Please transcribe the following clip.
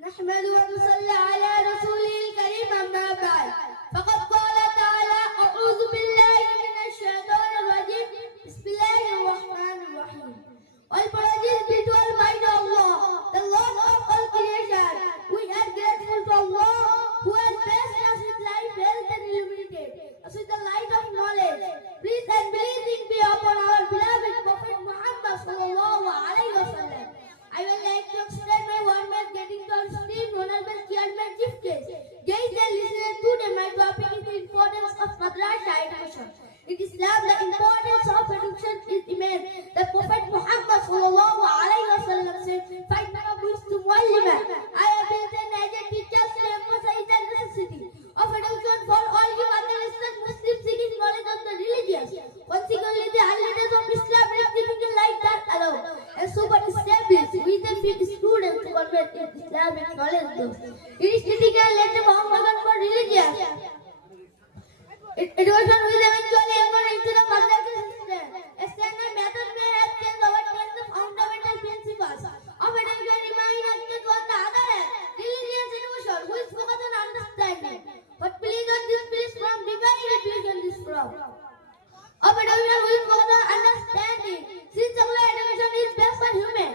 نحمد ونصلي على رسوله الكريم أما بعد فقد قال تعالى أعوذ بالله من الشيطان الرجيم بسم الله الرحمن الرحيم. All praise be to Almighty Allah, the Lord of all creation. We are grateful to Allah who has blessed us with life, health and illuminated us with the light of knowledge. Peace and blessing be upon our beloved Prophet Muhammad sallallahu alaihi wasallam. I would like to extend my warmest greetings to our esteemed honorable chairman chief guest. Guys and listeners, today my topic is the importance of madrasa education. In Islam, the importance of education is immense. The Prophet Muhammad sallallahu alaihi wasallam said, "Fa'inna bu'istu mu'alliman." I have been sent as a teacher to emphasize the necessity of education for all humanitarian Muslims seeking knowledge of the religious. Consequently, the holidays of Islam is difficult like that alone, and so but established with the fit students to convert Islamic knowledge. It is critical let the Muhammadan for religious. Education will eventually enter into the madrasa system. A standard method may have changed over time the fundamental principles of education remain untouched on the other hand. Religious education who is focused on understanding. But please on this please from divine education this from. Of education who is focused on understanding. Since our education is best for human.